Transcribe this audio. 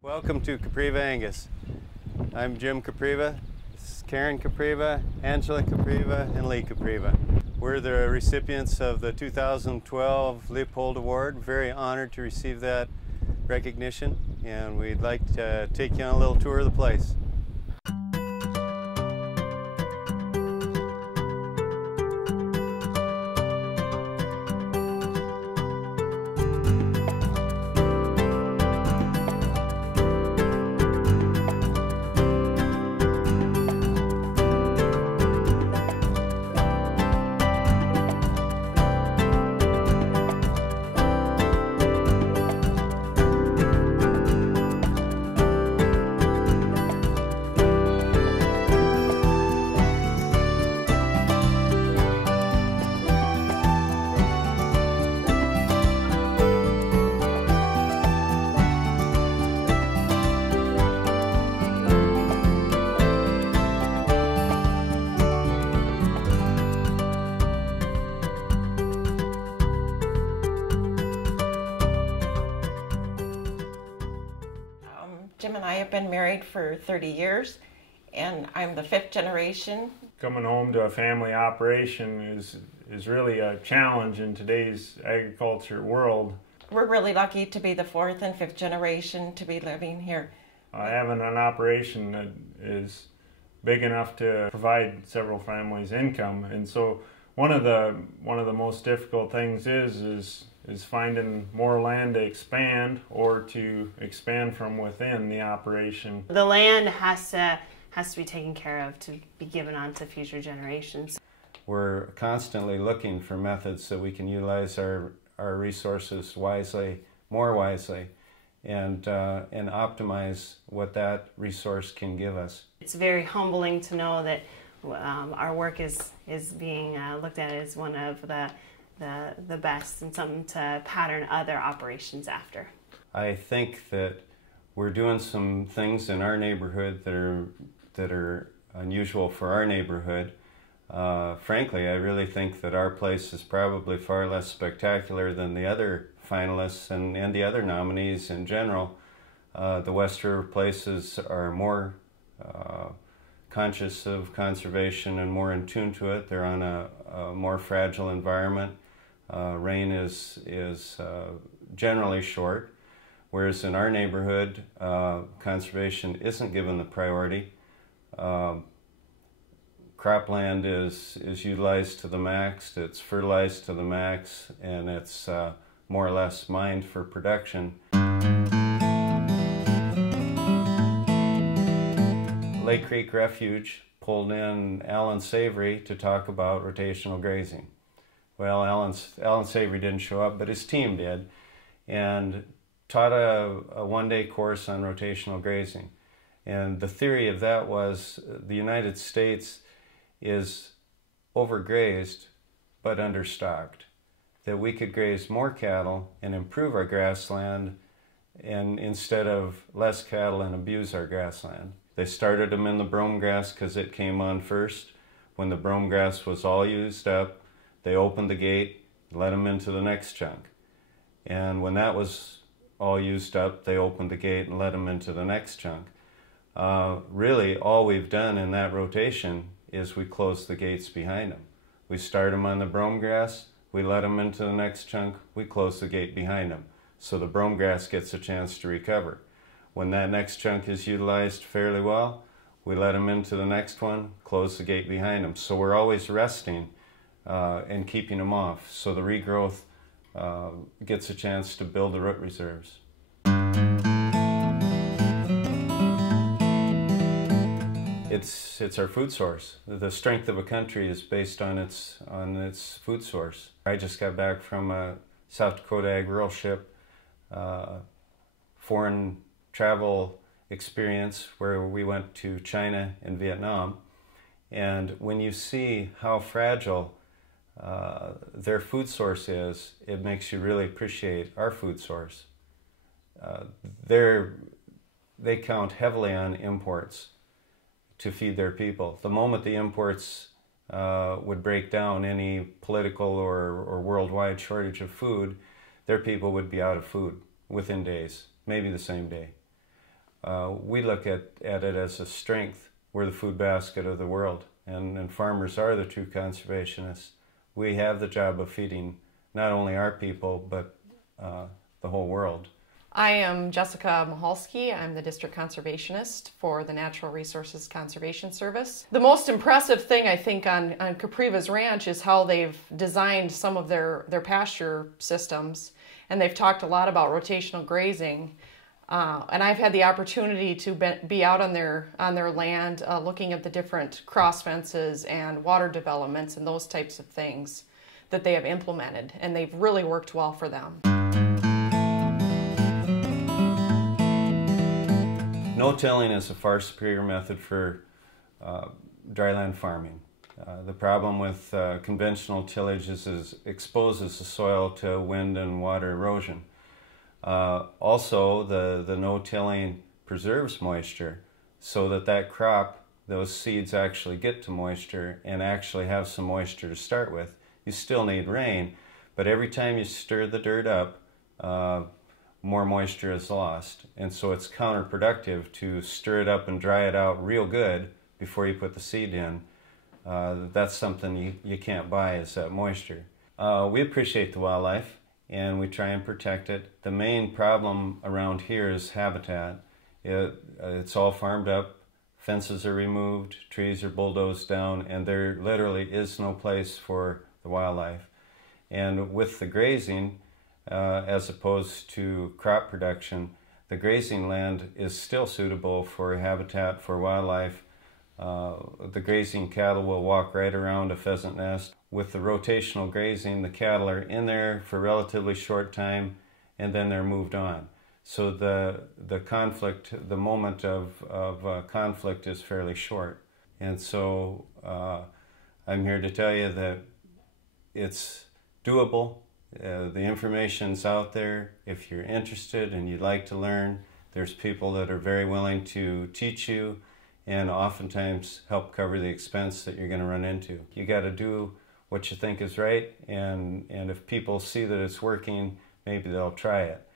Welcome to Kopriva Angus. I'm Jim Kopriva, this is Karen Kopriva, Angela Kopriva, and Lee Kopriva. We're the recipients of the 2012 Leopold Award. Very honored to receive that recognition, and we'd like to take you on a little tour of the place. Jim and I have been married for 30 years, and I'm the 5th generation. Coming home to a family operation is really a challenge in today's agriculture world. We're really lucky to be the 4th and 5th generation to be living here. Having an operation that is big enough to provide several families' income, and so one of the most difficult things is finding more land to expand or to expand from within the operation. The land has to be taken care of to be given on to future generations. We're constantly looking for methods that we can utilize our resources wisely, more wisely, and optimize what that resource can give us. It's very humbling to know that our work is being looked at as one of the best and something to pattern other operations after. I think that we're doing some things in our neighborhood that are unusual for our neighborhood. Frankly, I really think that our place is probably far less spectacular than the other finalists and the other nominees in general. The West River places are more conscious of conservation and more in tune to it. They're on a more fragile environment. Rain is generally short, whereas in our neighborhood, conservation isn't given the priority. Cropland is utilized to the max, it's fertilized to the max, and it's more or less mined for production. Lake Creek Refuge pulled in Alan Savory to talk about rotational grazing. Well, Alan Savory didn't show up, but his team did, and taught a one-day course on rotational grazing. And the theory of that was the United States is overgrazed but understocked, that we could graze more cattle and improve our grassland and instead of less cattle and abuse our grassland. They started them in the brome grass because it came on first. When the brome grass was all used up, they opened the gate, let them into the next chunk. And when that was all used up, they opened the gate and let them into the next chunk. Really, all we've done in that rotation is we close the gates behind them. We start them on the brome grass, we let them into the next chunk, we close the gate behind them. So the brome grass gets a chance to recover. When that next chunk is utilized fairly well, we let them into the next one, close the gate behind them. So we're always resting and keeping them off, so the regrowth gets a chance to build the root reserves. It's our food source. The strength of a country is based on its food source. I just got back from a South Dakota Ag Rural Ship foreign travel experience where we went to China and Vietnam, and when you see how fragile their food source is, it makes you really appreciate our food source. They count heavily on imports to feed their people. The moment the imports would break down any political or worldwide shortage of food, their people would be out of food within days, maybe the same day. we look at it as a strength. We're the food basket of the world, and farmers are the true conservationists. We have the job of feeding not only our people, but the whole world. I am Jessica Mahalski. I'm the district conservationist for the Natural Resources Conservation Service. The most impressive thing I think on Kopriva's ranch is how they've designed some of their pasture systems, and they've talked a lot about rotational grazing. And I've had the opportunity to be out on their land looking at the different cross fences and water developments and those types of things that they have implemented, and they've really worked well for them. No-tilling is a far superior method for dryland farming. The problem with conventional tillage is it exposes the soil to wind and water erosion. Also, the no-tilling preserves moisture so that crop, those seeds actually get to moisture and actually have some moisture to start with. You still need rain, but every time you stir the dirt up, more moisture is lost. And so it's counterproductive to stir it up and dry it out real good before you put the seed in. That's something you can't buy, is that moisture. We appreciate the wildlife and we try and protect it. The main problem around here is habitat. It's all farmed up, fences are removed, trees are bulldozed down, and there literally is no place for the wildlife. And with the grazing, as opposed to crop production, the grazing land is still suitable for habitat for wildlife. The grazing cattle will walk right around a pheasant nest. With the rotational grazing, the cattle are in there for a relatively short time and then they're moved on. So the conflict, the moment of conflict is fairly short. And so I'm here to tell you that it's doable. The information's out there. If you're interested and you'd like to learn, there's people that are very willing to teach you and oftentimes help cover the expense that you're going to run into. You got to do what you think is right, and if people see that it's working, maybe they'll try it.